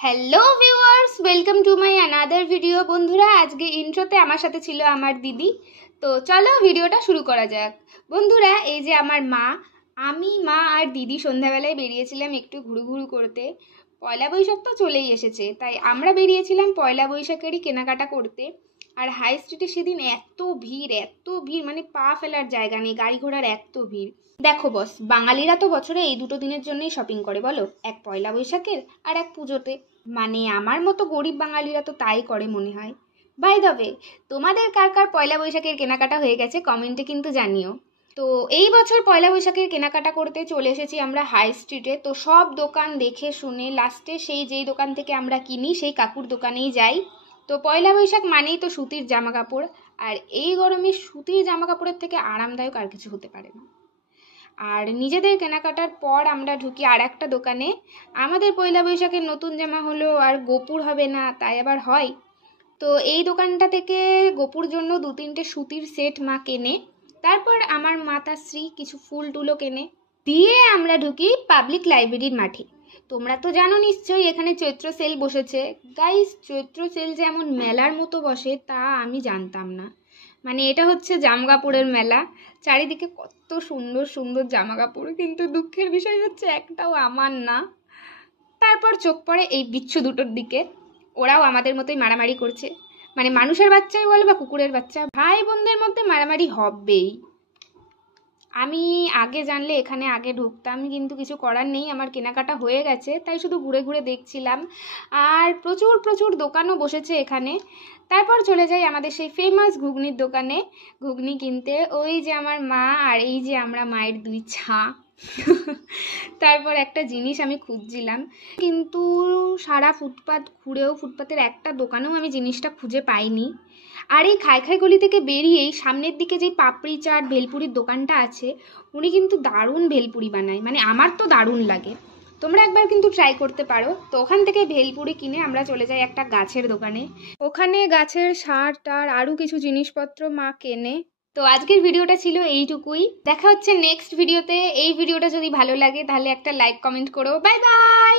Hello viewers, welcome to my another video. বন্ধুরা, আজকে ইন্ট্রোতে আমার সাথে ছিল আমার দিদি। তো চলো ভিডিওটা শুরু করা যাক। বন্ধুরা, এই যে আমার আমি মা আর দিদি সন্ধ্যাবেলায় বেরিয়েছিলাম একটু ঘুরু করতে। পয়লা বৈশাখ তো চলেই এসেছে, তাই আমরা বেরিয়েছিলাম পয়লা বৈশাখেরই কেনাকাটা করতে। আর হাই স্ট্রিটে সেদিন এত ভিড়, মানে পা ফেলার জায়গা নেই, গাড়ি ঘোড়ার এত ভিড়। দেখো বস, বাঙালিরা তো বছরে এই দুটো দিনের জন্যই শপিং করে বলো, এক পয়লা বৈশাখের আর এক পুজোতে। মানে আমার মতো গরিব বাঙালিরা তো তাই করে মনে হয়। বাই দ্য ওয়ে, তোমাদের কার কার পয়লা বৈশাখের কেনাকাটা হয়ে গেছে কমেন্টে কিন্তু জানিও। তো এই বছর পয়লা বৈশাখের কেনাকাটা করতে চলে এসেছি আমরা হাই স্ট্রিটে। তো সব দোকান দেখে শুনে লাস্টে যেই দোকান থেকে আমরা কিনি সেই কাকুর দোকানেই যাই। তো পয়লা বৈশাখ মানেই তো সুতির জামা কাপড়, আর এই গরমে সুতির জামা কাপড়ের থেকে আরামদায়ক আর কিছু হতে পারে না। আর নিজেদের কেনাকাটার পর আমরা ঢুকি আর একটা দোকানে। আমাদের পয়লা বৈশাখের নতুন জামা হলো, আর গোপুর হবে না, তাই আবার হয়। তো এই দোকানটা থেকে গোপুর জন্য 2-3টে সুতির সেট মা কেনে। তারপর আমার মাতাশ্রী কিছু ফুল টুলও কেনে। দিয়ে আমরা ঢুকি পাবলিক লাইব্রেরির মাঠে। তোমরা তো জানো নিশ্চয়ই এখানে চৈত্র সেল বসেছে। গাইস, চৈত্র সেল যে এমন মেলার মতো বসে তা আমি জানতাম না। মানে এটা হচ্ছে জামা কাপড়ের মেলা। চারিদিকে কত সুন্দর সুন্দর জামা কাপড়, কিন্তু দুঃখের বিষয় হচ্ছে একটাও আমার না। তারপর চোখ পড়ে এই বিচ্ছু দুটোর দিকে। ওরাও আমাদের মতোই মারামারি করছে। মানে মানুষের বাচ্চাই বলো বা কুকুরের বাচ্চা, ভাই বোনদের মধ্যে মারামারি হবেই। আমি আগে জানলে এখানে আগে ঢুকতাম, কিন্তু কিছু করার নেই, আমার কেনাকাটা হয়ে গেছে, তাই শুধু ঘুরে ঘুরে দেখছিলাম। আর প্রচুর প্রচুর দোকানও বসেছে এখানে। তারপর চলে যাই আমাদের সেই ফেমাস ঘুগনির দোকানে ঘুগনি কিনতে। ওই যে আমার মা আর এই যে আমরা মায়ের দুই ছা। তারপর একটা জিনিস আমি খুঁজছিলাম, কিন্তু সারা ফুটপাত ঘুরেও ফুটপাতের একটা দোকানেও আমি জিনিসটা খুঁজে পাইনি। আর এই খাই খাই গলি থেকে বেরিয়েই সামনের দিকে যেই পাপড়ি চাট ভেলপুরির দোকানটা আছে, উনি কিন্তু দারুণ ভেলপুরি বানায়, মানে আমার তো দারুণ লাগে। তোমরা একবার কিন্তু ট্রাই করতে পারো। তো ওখান থেকে ভেলপুরি কিনে আমরা চলে যাই একটা গাছের দোকানে। ওখানে গাছের সার টার আরও কিছু জিনিসপত্র মা কেনে। তো আজকের ভিডিওটা ছিল এইটুকুই। দেখা হচ্ছে নেক্সট ভিডিওতে। এই ভিডিওটা যদি ভালো লাগে তাহলে একটা লাইক কমেন্ট করো। Bye bye.